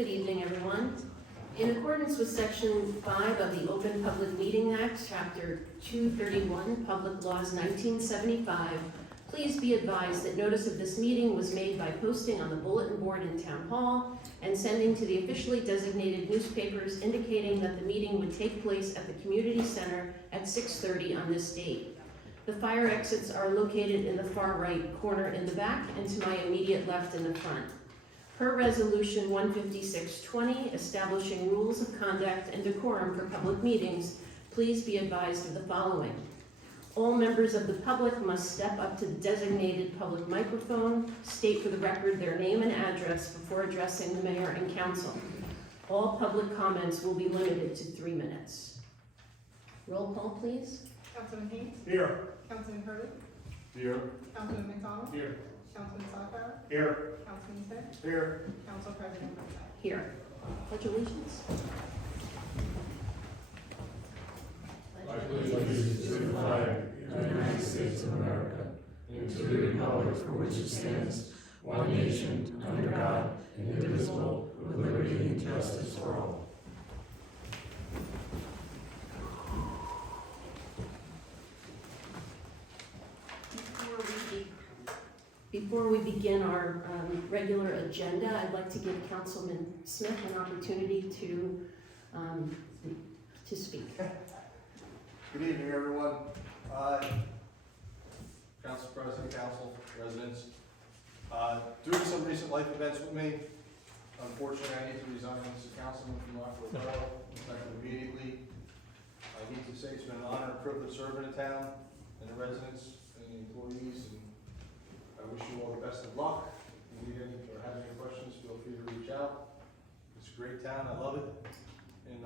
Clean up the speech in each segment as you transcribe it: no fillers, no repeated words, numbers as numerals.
Good evening, everyone. In accordance with Section 5 of the Open Public Meeting Act, Chapter 231, Public Laws 1975, please be advised that notice of this meeting was made by posting on the bulletin board in Town Hall and sending to the officially designated newspapers indicating that the meeting would take place at the Community Center at 6:30 on this date. The fire exits are located in the far right corner in the back and to my immediate left in the front. Per Resolution 15620, establishing rules of conduct and decorum for public meetings, please be advised of the following. All members of the public must step up to the designated public microphone, state for the record their name and address before addressing the mayor and council. All public comments will be limited to 3 minutes. Roll call, please. Councilman Haynes? Here. Councilman Hurley? Here. Councilman McDonald? Here. Councilman Sokka? Here. Councilman Smith? Here. Council President Bertha? Here. Pledge allegiance. I pledge allegiance to the flag of the United States of America and to the republic for which it stands, one nation, under God, indivisible, with liberty and justice for all. Before we begin our regular agenda, I'd like to give Councilman Smith an opportunity to speak. Good evening, everyone. Council President, Council, residents. Due to some recent life events with me, unfortunately, I need to resign as a councilman from Rockaway Borough, effective immediately. I need to say it's been an honor and privilege serving the town and the residents and the employees, and I wish you all the best of luck. If you need any or have any questions, feel free to reach out. It's a great town, I love it, and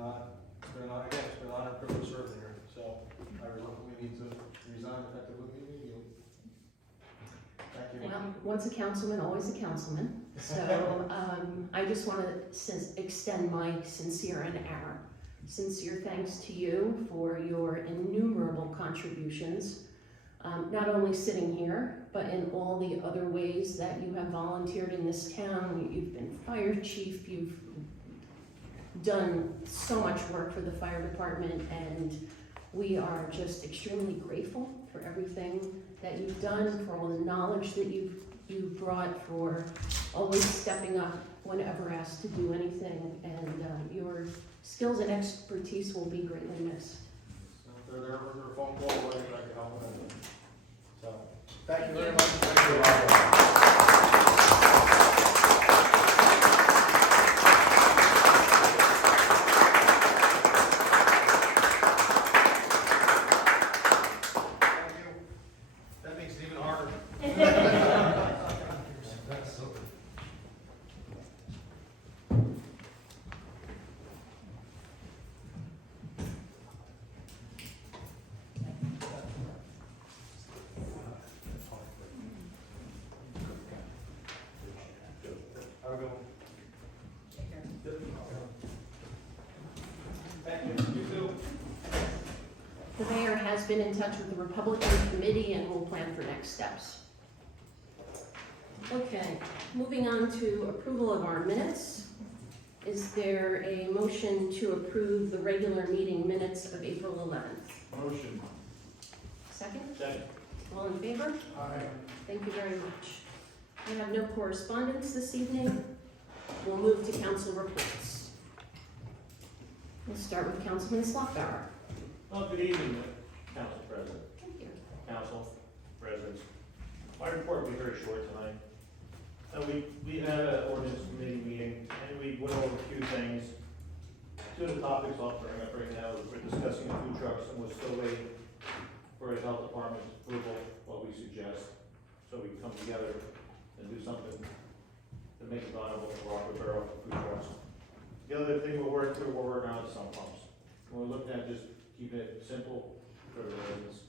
it's been an honor and privilege serving here. So I reluctantly need to resign effectively immediately. Thank you. Well, once a councilman, always a councilman. So I just want to extend my sincere thanks to you for your innumerable contributions, not only sitting here, but in all the other ways that you have volunteered in this town. You've been fire chief, you've done so much work for the fire department, and we are just extremely grateful for everything that you've done, for all the knowledge that you've brought, for always stepping up whenever asked to do anything, and your skills and expertise will be greatly missed. So if they're there for a phone call, I'd like to help them. So thank you very much. Thank you. That makes it even harder. Have a good one. Thank you. You too. The mayor has been in touch with the Republican committee and will plan for next steps. Okay, moving on to approval of our minutes. Is there a motion to approve the regular meeting minutes of April 11th? Motion. Second? Second. All in favor? Aye. Thank you very much. We have no correspondence this evening. We'll move to council reports. We'll start with Councilman Slotbauer. Well, good evening, Council President, Thank you. Council, residents. My report will be very short tonight. We had an ordinance committee meeting, and we went over a few things. Two of the topics I'll bring up right now is we're discussing food trucks, and we're still waiting for the health department's approval, what we suggest, so we can come together and do something to make it viable for Rockaway Borough food trucks. The other thing we're working on is sump pumps. We're looking at just keeping it simple for the residents.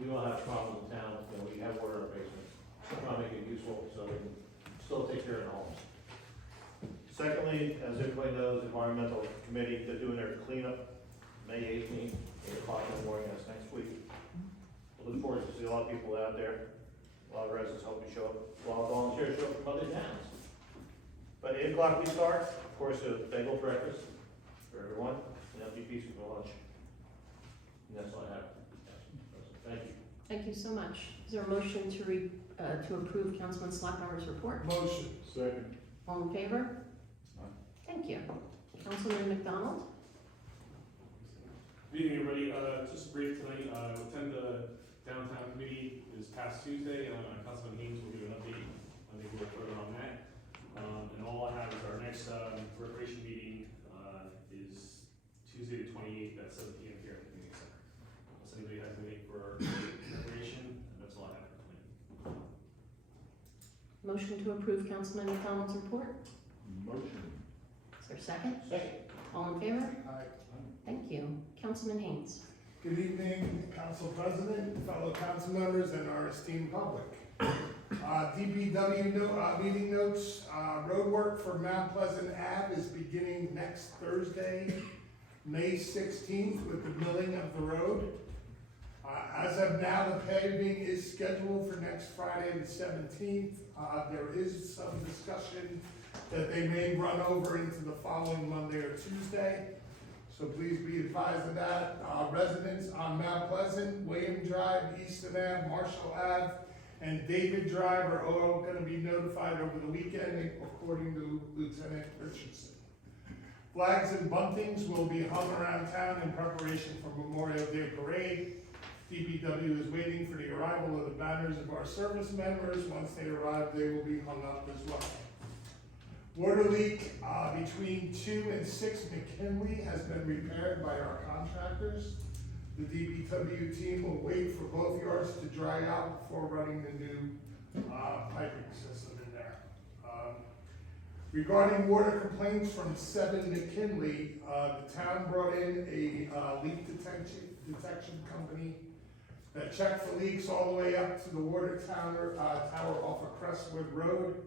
We will have problems in town, we have water in our basements. Try to make it useful so we can still take care of the homes. Secondly, as everybody knows, the environmental committee, they're doing their cleanup May 18th, 8 o'clock in the morning, that's next week. We'll look forward to see a lot of people out there, a lot of residents hope to show up, a lot of volunteers show up from other towns. o'clock we start, of course, a bagel breakfast for everyone, and that'll be peaceful for lunch. And that's all I have. Thank you. Thank you so much. Is there a motion to approve Councilman Slaphammer's report? Motion. Second. All in favor? Thank you. Councilman McDonald? Good evening, everybody. Just brief tonight, attend the downtown committee this past Tuesday. Councilman Haynes will give an update when they go further on that. And all I have is our next recreation meeting is Tuesday the 28th at 7 p.m. here at the community center. Unless anybody has anything for recreation, that's all I have for tonight. Motion to approve Councilman McDonald's report? Motion. Is there a second? Second. All in favor? Aye. Thank you. Councilman Haynes? Good evening, Council President, fellow council members, and our esteemed public. DPW meeting notes, road work for Mount Pleasant Ave is beginning next Thursday, May 16th, with the milling of the road. As of now, the paving is scheduled for next Friday, the 17th. There is some discussion that they may run over into the following Monday or Tuesday. So please be advised of that. Residents on Mount Pleasant, William Drive, Easton Ave, Marshall Ave, and David Drive are all going to be notified over the weekend, according to Lieutenant Richardson. Flags and buntings will be hung around town in preparation for Memorial Day Parade. DPW is waiting for the arrival of the banners of our service members. Once they arrive, they will be hung up as well. Water leak between 2 and 6 McKinley has been repaired by our contractors. The DPW team will wait for both yards to dry out before running the new piping system in there. Regarding water complaints from 7 McKinley, the town brought in a leak detection company that checked for leaks all the way up to the water tower off of Crestwood Road.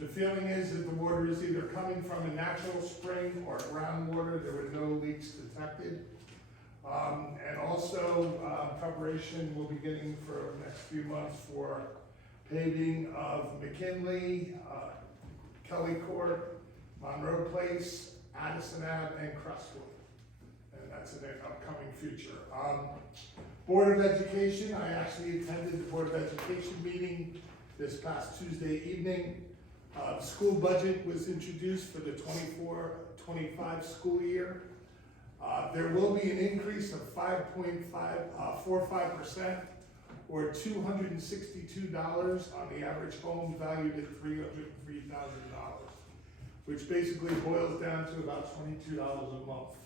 The feeling is that the water is either coming from a natural spring or groundwater. There were no leaks detected. And also, preparation will be getting for the next few months for paving of McKinley, Kelly Court, Monroe Place, Addison Ave, and Crestwood. And that's in the upcoming future. Board of Education, I actually attended the Board of Education meeting this past Tuesday evening. The school budget was introduced for the 24-25 school year. There will be an increase of 5.45%, or $262 on the average home valued at $303,000, which basically boils down to about $22 a month.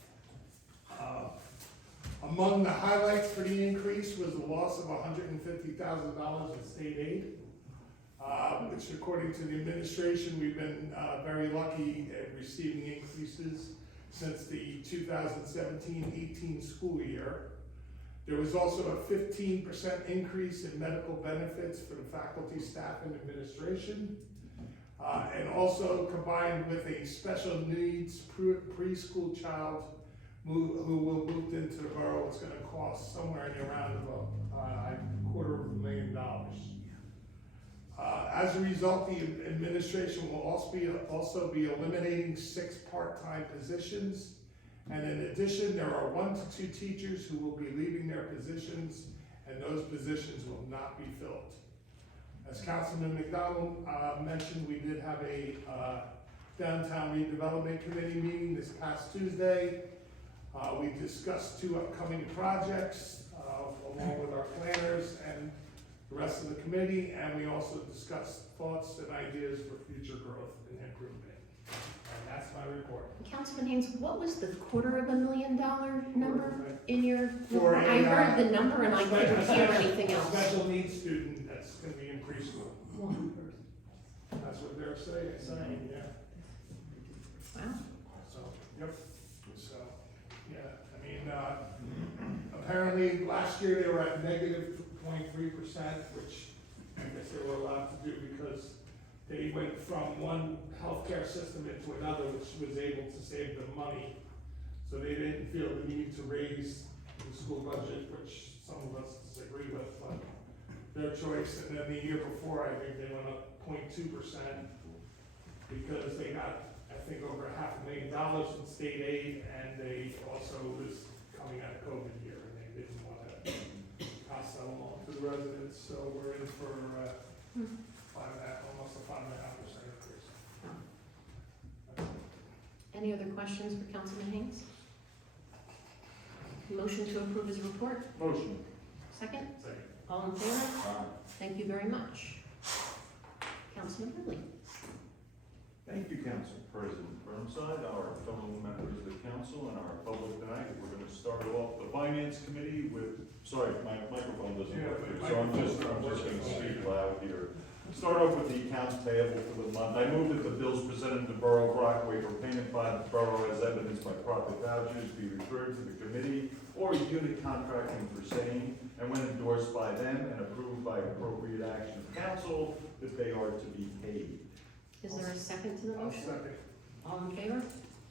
Among the highlights for the increase was the loss of $150,000 in state aid. Which according to the administration, we've been very lucky at receiving increases since the 2017-18 school year. There was also a 15% increase in medical benefits for the faculty, staff, and administration. And also combined with a special needs preschool child who will move into the borough, it's gonna cost somewhere in the around of $250,000. As a result, the administration will also be eliminating 6 part-time positions. And in addition, there are 1 to 2 teachers who will be leaving their positions, and those positions will not be filled. As Councilman McDonald mentioned, we did have a downtown redevelopment committee meeting this past Tuesday. We discussed 2 upcoming projects along with our planners and the rest of the committee, and we also discussed thoughts and ideas for future growth and improvement. And that's my report. Councilman Haynes, what was the $250,000 number in your For report? a, I heard the number and I couldn't hear anything A else. special needs student that's gonna be in preschool. That's what they're saying, yeah. Wow. So, yep, so, yeah, I mean, apparently last year they were at negative 0.3%, which I guess they were allowed to do because they went from one healthcare system into another, which was able to save them money. So they didn't feel the need to raise the school budget, which some of us disagree with, but their choice. And then the year before, I think they went up 0.2%. because they got, I think, over $500,000 in state aid, and they also was coming out of COVID year, and they didn't want to pass that along to the residents, so we're in for almost a 5.5% increase. Any other questions for Councilman Haynes? Motion to approve his report? Motion. Second? Second. All in favor? Aye. Thank you very much. Councilman Hurley. Thank you, Council President Burnside, our fellow members of the council, and our public tonight. We're going to start off the Finance Committee with, sorry, my microphone doesn't work, so I'm just going to speak loud here. Start off with the accounts payable for the month. I move that the bills presented to the Borough of Rockaway for payment by the borough as evidenced by proper vouchers be referred to the committee or unit contracting for same, and when endorsed by them and approved by appropriate action of council, that they are to be paid. Is there a second to the I'll motion? second. All in favor?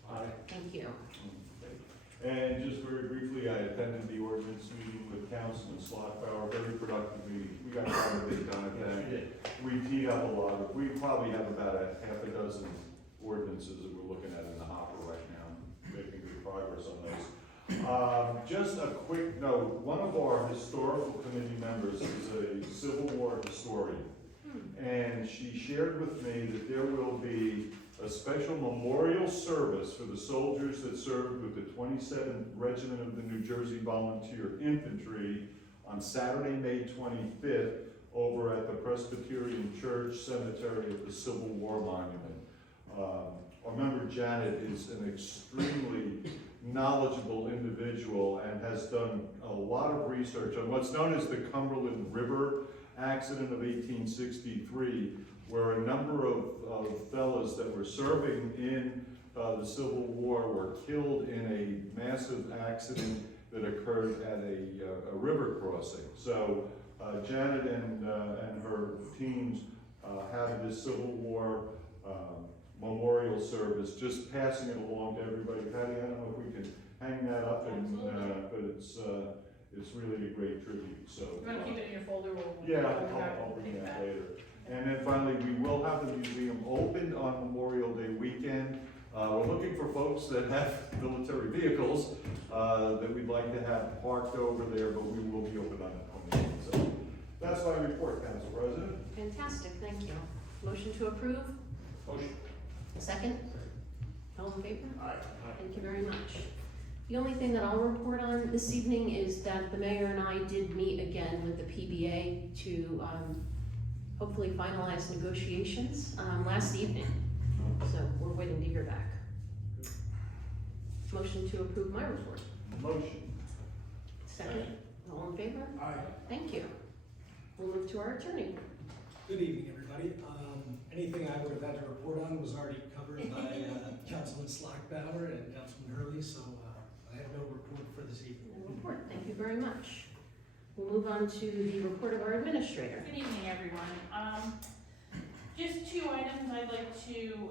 Aye. Thank you. And just very briefly, I attended the ordinance meeting with Councilman Slockbauer, very productive meeting. We got quite a bit done at that. We teed up a lot. We probably have about a half a dozen ordinances that we're looking at in the hopper right now, making good progress on those. Just a quick note, one of our historical committee members is a Civil War historian. And she shared with me that there will be a special memorial service for the soldiers that served with the 27th Regiment of the New Jersey Volunteer Infantry on Saturday, May 25th, over at the Presbyterian Church Cemetery at the Civil War Monument. Our member Janet is an extremely knowledgeable individual and has done a lot of research on what's known as the Cumberland River accident of 1863, where a number of fellas that were serving in the Civil War were killed in a massive accident that occurred at a river crossing. So Janet and her teams have this Civil War memorial service, just passing it along to everybody. Patty, I don't know if we can hang that up, and but it's really a great tribute. So You want to keep it in your folder? yeah, I'll bring that later. And then finally, we will have the museum opened on Memorial Day weekend. We're looking for folks that have military vehicles that we'd like to have parked over there, but we will be open on the 28th. So that's my report, Council President. Fantastic, thank you. Motion to approve? Motion. Second? All in favor? Aye. Thank you very much. The only thing that I'll report on this evening is that the mayor and I did meet again with the PBA to hopefully finalize negotiations last evening. So we're waiting to hear back. Motion to approve my report. Motion. Second? All in favor? Aye. Thank you. We'll move to our attorney. Good evening, everybody. Anything I would have had to report on was already covered by Councilman Slockbauer and Councilman Hurley, so I have no report for this evening. No report, thank you very much. We'll move on to the report of our administrator. Good evening, everyone. Just two items I'd like to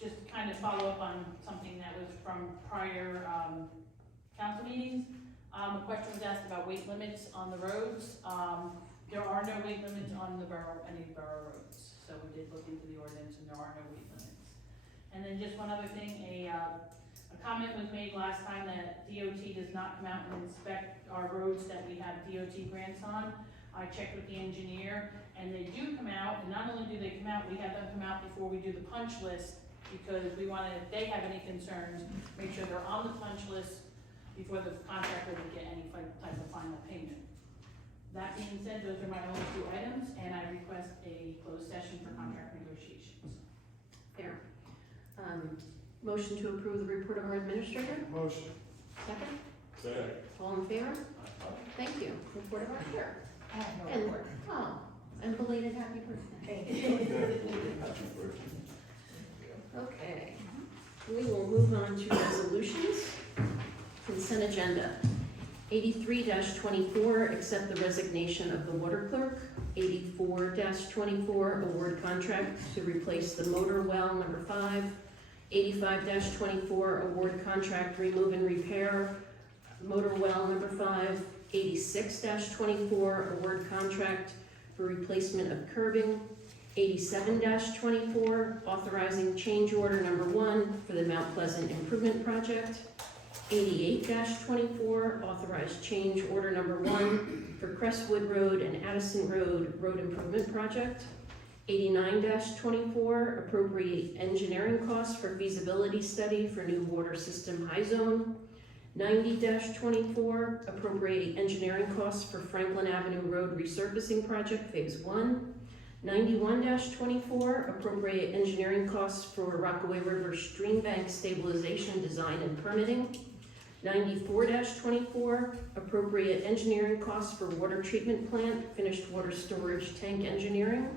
just kind of follow up on something that was from prior council meetings. A question was asked about weight limits on the roads. There are no weight limits on the borough, any borough roads. So we did look into the ordinance and there are no weight limits. And then just one other thing, a comment was made last time that DOT does not come out and inspect our roads that we have DOT grants on. I checked with the engineer and they do come out, and not only do they come out, we have them come out before we do the punch list, because we want to, if they have any concerns, make sure they're on the punch list before the contractor would get any type of final payment. That being said, those are my only two items, and I request a closed session for contract negotiations. Fair. Motion to approve the report of our administrator. Motion. Second? Second. All in favor? Thank you. Report of our chair. I have no And, report. oh, and belated happy birthday. Okay, we will move on to resolutions. Consent agenda. 83-24, accept the resignation of the water clerk. 84-24, award contract to replace the motor well number 5. 85-24, award contract remove and repair motor well number 5. 86-24, award contract for replacement of curbing. 87-24, authorizing change order number 1 for the Mount Pleasant Improvement Project. 88-24, authorized change order number 1 for Crestwood Road and Addison Road Road Improvement Project. 89-24, appropriate engineering costs for feasibility study for new water system high zone. 90-24, appropriate engineering costs for Franklin Avenue Road resurfacing project phase 1. 91-24, appropriate engineering costs for Rockaway River stream bank stabilization design and permitting. 94-24, appropriate engineering costs for water treatment plant, finished water storage tank engineering.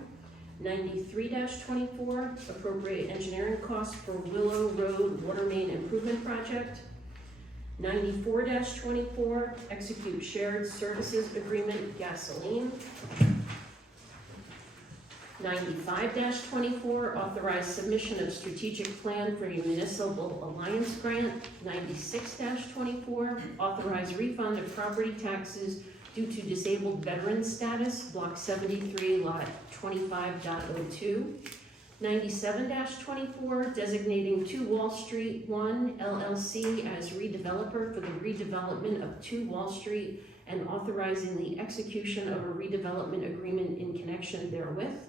93-24, appropriate engineering costs for Willow Road water main improvement project. 94-24, execute shared services agreement gasoline. 95-24, authorize submission of strategic plan for municipal alliance grant. 96-24, authorize refund of property taxes due to disabled veteran status, block 73, lot 25.02. 97-24, designating 2 Wall Street 1 LLC as redeveloper for the redevelopment of 2 Wall Street and authorizing the execution of a redevelopment agreement in connection therewith.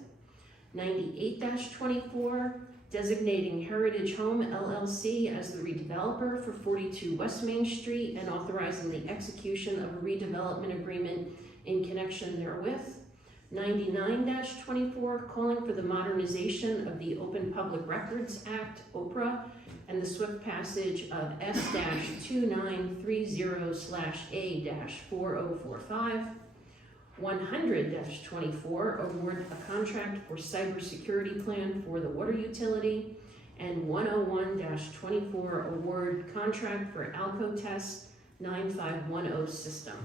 98-24, designating Heritage Home LLC as the redeveloper for 42 West Main Street and authorizing the execution of a redevelopment agreement in connection therewith. 99-24, calling for the modernization of the Open Public Records Act, OPRA, and the swift passage of S-2930/A-4045. 100-24, award a contract for cybersecurity plan for the water utility. And 101-24, award contract for Alcotest 9510 system.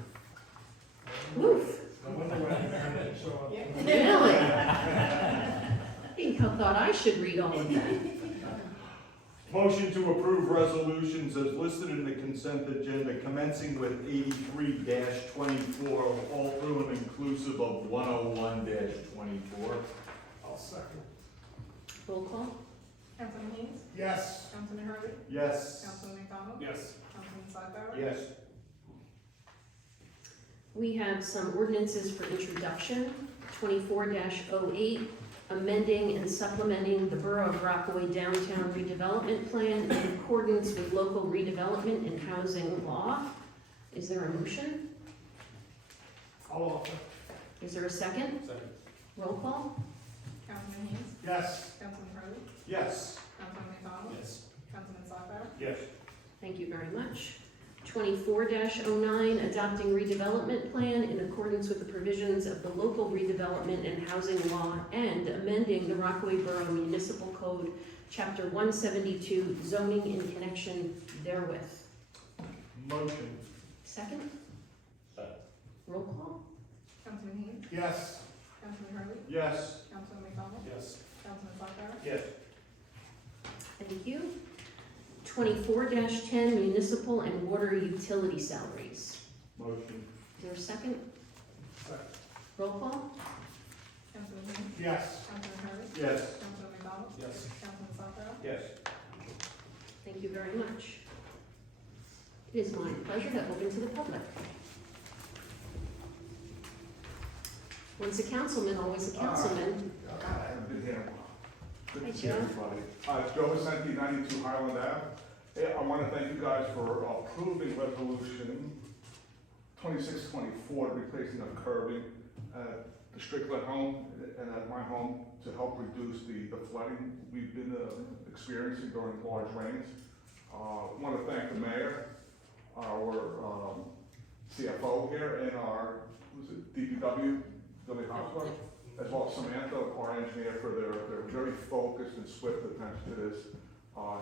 Woof. No wonder why the mayor didn't show up. Really? He thought I should read all of that. Motion to approve resolutions as listed in the consent agenda, commencing with 83-24, all through and inclusive of 101-24. I'll second. Roll call? Councilman Haynes, Yes. Councilman Hurley, Yes. Councilman McDonald, Yes. Councilman Slaghtauer, Yes. We have some ordinances for introduction. 24-08, amending and supplementing the Borough of Rockaway Downtown Redevelopment Plan in accordance with local redevelopment and housing law. Is there a motion? I'll offer. Is there a second? Second. Roll call? Councilman Haynes, Yes. Councilman Hurley, Yes. Councilman McDonald, Yes. Councilman Slaghtauer, Yes. Thank you very much. 24-09, adopting redevelopment plan in accordance with the provisions of the local redevelopment and housing law and amending the Rockaway Borough Municipal Code, Chapter 172, zoning in connection therewith. Motion. Second? Second. Roll call? Councilman Haynes, Yes. Councilman Hurley, Yes. Councilman McDonald, Yes. Councilman Slaghtauer, Yes. Thank you. 24-10, municipal and water utility salaries. Motion. Is there a second? Second. Roll call? Councilman Haynes, Yes. Councilman Hurley, Yes. Councilman McDonald, Yes. Councilman Slaghtauer, Yes. Thank you very much. It is my pleasure to open to the public. Once a councilman, always a councilman. I haven't been here in a while. Good Hi, to see Joe. everybody. Joe Vicente, 92 Highland Ave. I want to thank you guys for approving resolution 2624, replacing the curbing at the Strickland home and at my home to help reduce the flooding we've been experiencing during large rains. I want to thank the mayor, our CFO here, and our DPW, Billy Hosler, as well as Samantha, our engineer, for their very focused and swift attention to this,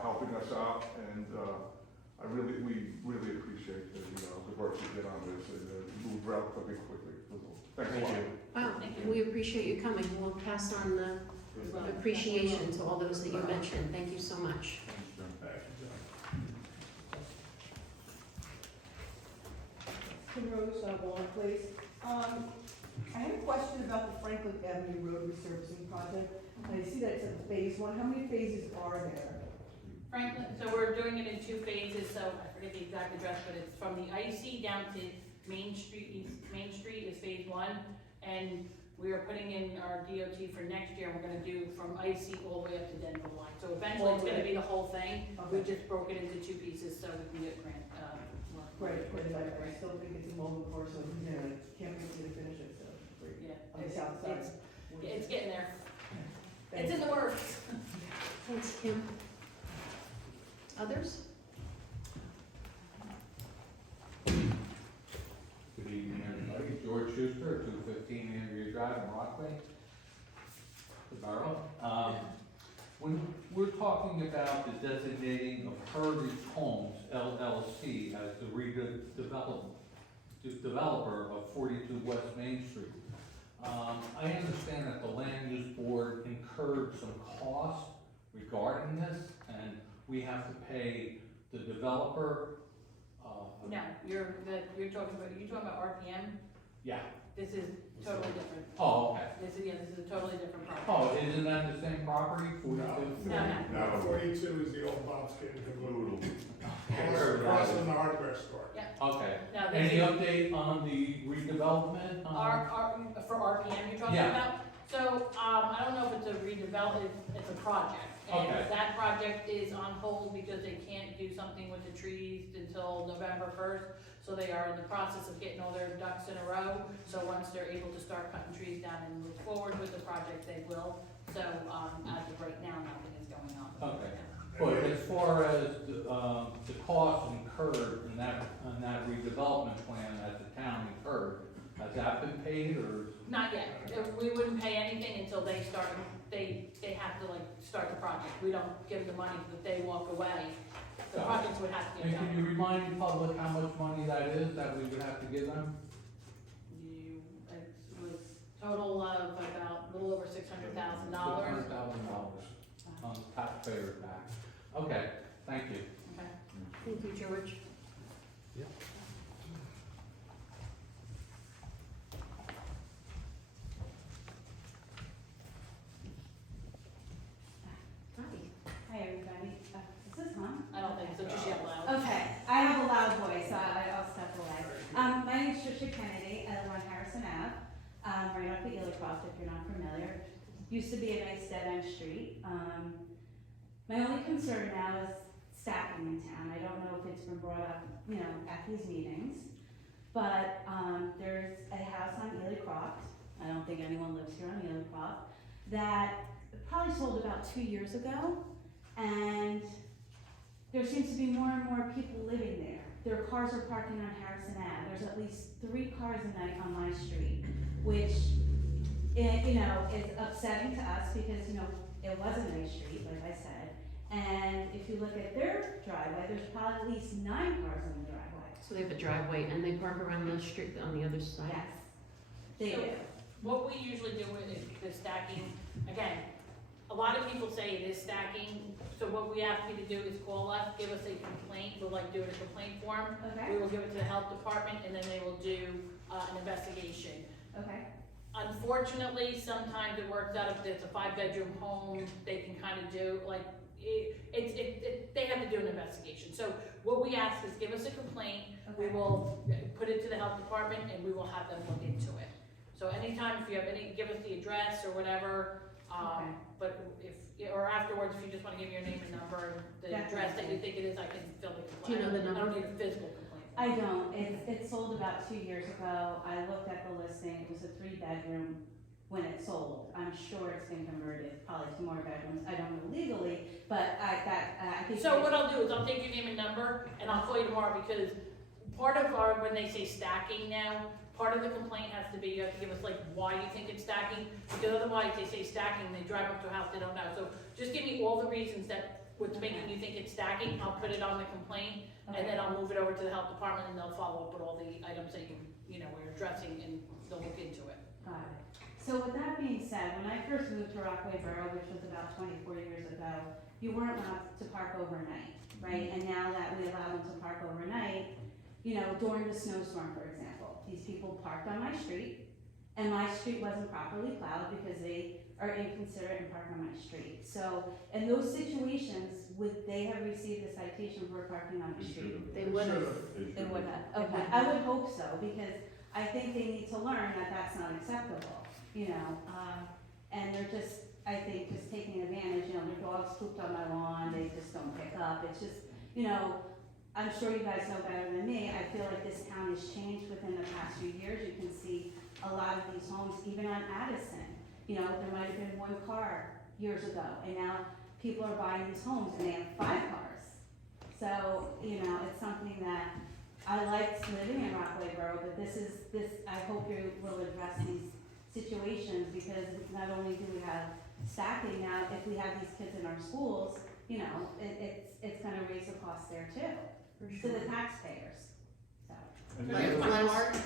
helping us out, and we really appreciate the work you did on this, and moved relatively quickly. Thanks a lot. Wow, we appreciate you coming. We'll pass on the appreciation to all those that you mentioned. Thank you so much. Kim Rose, Warren Place. I had a question about the Franklin Avenue Road resurfacing project. I see that it's in phase one. How many phases are there? Franklin, so we're doing it in 2 phases, so I forget the exact address, but it's from the IC down to Main Street. Main Street is phase 1, and we are putting in our DOT for next year, and we're gonna do from IC all the way up to Denver line. So eventually it's gonna be the whole thing. We just broke it into 2 pieces so we can get grant, Right, because I still think it's a mobile course, so, you know, I can't wait to finish it, so, great. Yeah, On the south side. it's getting there. Thank It's in the works. Thanks, Kim. Others? Good evening, everybody. George Schuster, 215 Andrea Drive in Rockaway, the borough. When we're talking about the designating of Heritage Homes LLC as the developer of 42 West Main Street, I understand that the Land Use Board incurred some costs regarding this, and we have to pay the developer. No, you're talking about RPM? Yeah. This is totally different. Oh, okay. This is a totally different property. Oh, isn't that the same property, 42? No. 42 is the old Bobskin Caboodle. Okay. Across from the hardware store. Okay. Now, this Any is update on the redevelopment? for RPM you're talking Yeah. about? So, I don't know if it's a redevelopment, it's a project. And Okay. that project is on hold because they can't do something with the trees until November 1st. So they are in the process of getting all their ducks in a row. So once they're able to start cutting trees down and move forward with the project, they will. So, as of right now, nothing is going on. Okay. But as far as the costs incurred in that redevelopment plan that the town incurred, has that been paid or? Not yet. We wouldn't pay anything until they start, they have to like start the project. We don't give them the money, but they walk away. The projects would have to And get can done. you remind the public how much money that is that we would have to give them? It was total of about a little over $600,000. $600,000 on the taxpayer's back. Okay, thank you. Okay. Thank you, George. Hi, everybody. Is this on? I don't think so, just yell loud. Okay, I have a loud voice, so I'll step away. My name is Trisha Kennedy. I live on Harrison Ave, right off the Illycroft, if you're not familiar. Used to be a nice dead-end street. My only concern now is stacking in town. I don't know if it's been brought up, at these meetings, but there's a house on Illycroft. I don't think anyone lives here on Illycroft, that probably sold about 2 years ago. And there seems to be more and more people living there. Their cars are parking on Harrison Ave. There's at least 3 cars a night on my street, which, is upsetting to us because, it was a nice street, like I said. And if you look at their driveway, there's probably at least 9 cars in the driveway. So they have a driveway and they park around the street on the other side? Yes, they So, do. What we usually do with the stacking, again, a lot of people say it is stacking, so what we ask you to do is call us, give us a complaint, we'll do a complaint form. Okay, We will give it to the health department, and then they will do, an investigation. okay, Unfortunately, sometimes it works out if it's a 5-bedroom home, they can kind of do, they have to do an investigation. So what we ask is give us a complaint, we okay. will put it to the health department, and we will have them look into it. So anytime, if you have give us the address or whatever, Okay. but or afterwards, if you just wanna give me your name and number, and the address that you think it is, I can fill the complaint. Do you know the I number? don't need a physical complaint. I don't. It sold about 2 years ago. I looked at the listing. It was a 3-bedroom when it sold. I'm sure it's been converted, probably to more bedrooms. I don't know legally, but I think. So what I'll do is I'll take your name and number, and I'll call you tomorrow, because part of when they say stacking now, part of the complaint has to be, you have to give us why you think it's stacking, because otherwise they say stacking, and they drive up to a house they don't know. So just give me all the reasons what's making you think it's stacking, I'll put it on the complaint, and then I'll move it over to the health department, and they'll follow up with all the items that we're addressing, and they'll look into it. Got it. So with that being said, when I first moved to Rockaway Borough, which was about 24 years ago, you weren't allowed to park overnight, right? And now that we allow them to park overnight, during the snowstorm, for example, these people parked on my street, and my street wasn't properly plowed because they are inconsiderate and park on my street. So, in those situations, would they have received a citation for parking on the street? They would have. They would have, okay, I would hope so, because I think they need to learn that that's not acceptable, you know, and they're just, I think, just taking advantage, you know, their dogs pooped on my lawn, they just don't pick up, it's just, you know, I'm sure you guys know better than me, I feel like this town has changed within the past few years, you can see a lot of these homes, even on Addison, you know, there might have been one car years ago, and now people are buying these homes and they have 5 cars. So, you know, it's something that I liked living in Rockaway Borough, but this, I hope you will address these situations, because not only do we have stacking now, if we have these kids in our schools, you know, it's gonna raise the cost there too, to the taxpayers, so.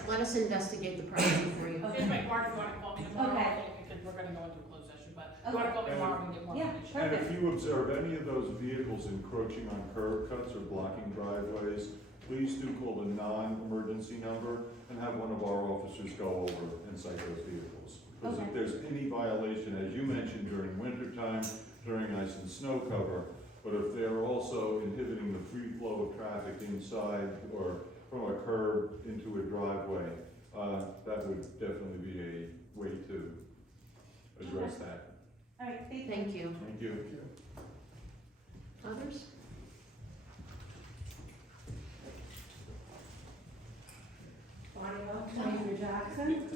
Let us investigate the problem for you. Here's my card, if you wanna call me tomorrow, Okay. because we're gonna go into a closed session, but if you wanna call me tomorrow and get more Yeah, information. And perfect. if you observe any of those vehicles encroaching on curb cuts or blocking driveways, please do call the non-emergency number and have one of our officers go over and cite those vehicles. Because Okay. if there's any violation, as you mentioned, during winter time, during ice and snow cover, but if they're also inhibiting the free flow of traffic inside or from a curb into a driveway, that would definitely be a way to address that. All right, thank you. Thank you. Thank you. Others? Andrew Jackson.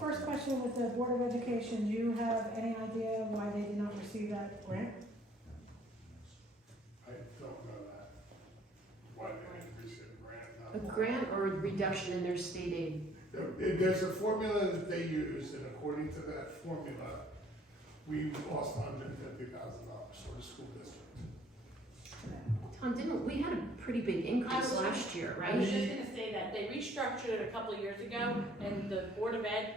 First question with the Board of Education, do you have any idea why they did not receive that grant? I don't know that. Why they didn't receive a grant? A grant or a reduction in their state aid? There's a formula that they use, and according to that formula, we lost $150,000 for the school district. Tom, we had a pretty big increase last year, I was right? just gonna say that, they restructured it a couple of years ago, and the Board of Ed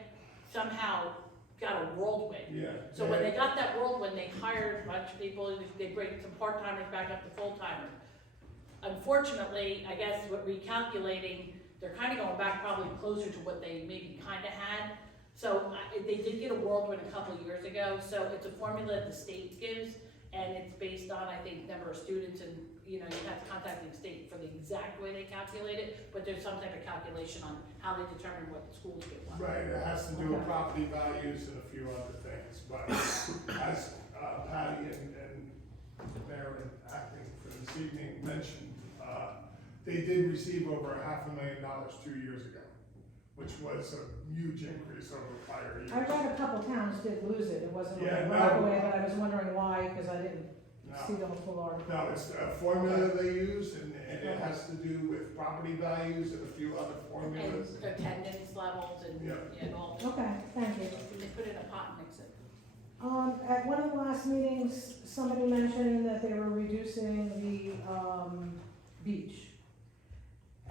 somehow got a whirlwind. Yeah. So when they got that whirlwind, they hired a bunch of people, they bring some part-timers back up to full-timers. Unfortunately, I guess what recalculating, they're kinda going back probably closer to what they maybe kinda had. So they did get a whirlwind a couple of years ago, so it's a formula that the state gives, and it's based on, I think, number of students, and, you know, you have to contact the state for the exact way they calculate it, but there's some type of calculation on how they determine what schools get what. Right, it has to do with property values and a few other things, but as Patty and Mayor acting for this evening mentioned, they did receive over $500,000 2 years ago, which was a huge increase over prior years. I read a couple towns did lose it, it wasn't Yeah, like no. Rockaway, but I was wondering why, because I didn't see the full article. No, it's a formula they use, and it has to do with property values and a few other formulas. And attendance levels and, Yeah. and all. Okay, thank you. They put it in a pot and mix it. At one of the last meetings, somebody mentioned that they were reducing the, beach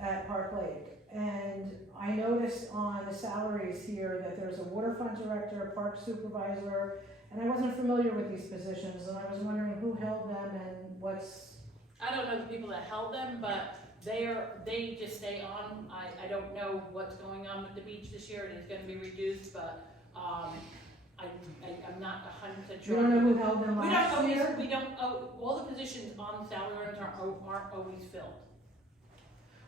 at Park Lake. And I noticed on the salaries here that there's a waterfront director, a park supervisor, and I wasn't familiar with these positions, and I was wondering who held them and what's. I don't know the people that held them, but they just stay on. I don't know what's going on with the beach this year, and it's gonna be reduced, but, I'm not 100% You sure. don't know who held them last year? We don't, all the positions on salary orders aren't always filled.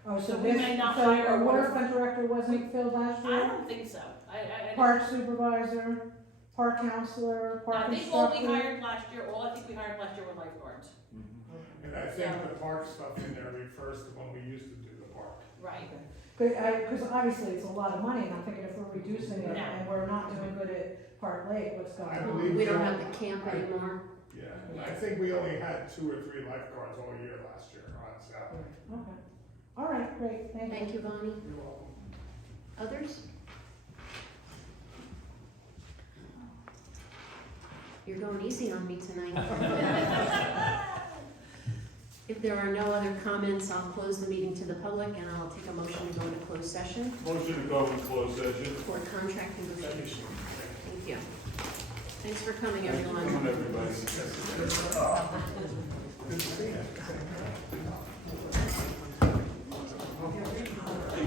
Oh, So so we this, may not so hire our a waterfront director wasn't filled last I year? don't think so. I Park supervisor, park counselor, park I think all we instructor? hired last year, all I think we hired last year were lifeguards. And I think the park stuff in there refers to when we used to do the park. Right. Because obviously it's a lot of money, and I'm thinking if we're reducing it No. and we're not doing good at Park Lake, what's going I on? believe We don't so. have the camp anymore. Yeah, and I think we only had 2 or 3 lifeguards all year last year on salary. Okay, all right, great, thank you. Thank you, Bonnie. You're welcome. Others? You're going easy on me tonight. If there are no other comments, I'll close the meeting to the public, and I'll take a motion to go into closed session Motion to go in closed session. for contract negotiation. Thank you. Thanks for coming, Thanks for everyone. coming, everybody. Good to see you.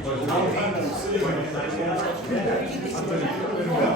But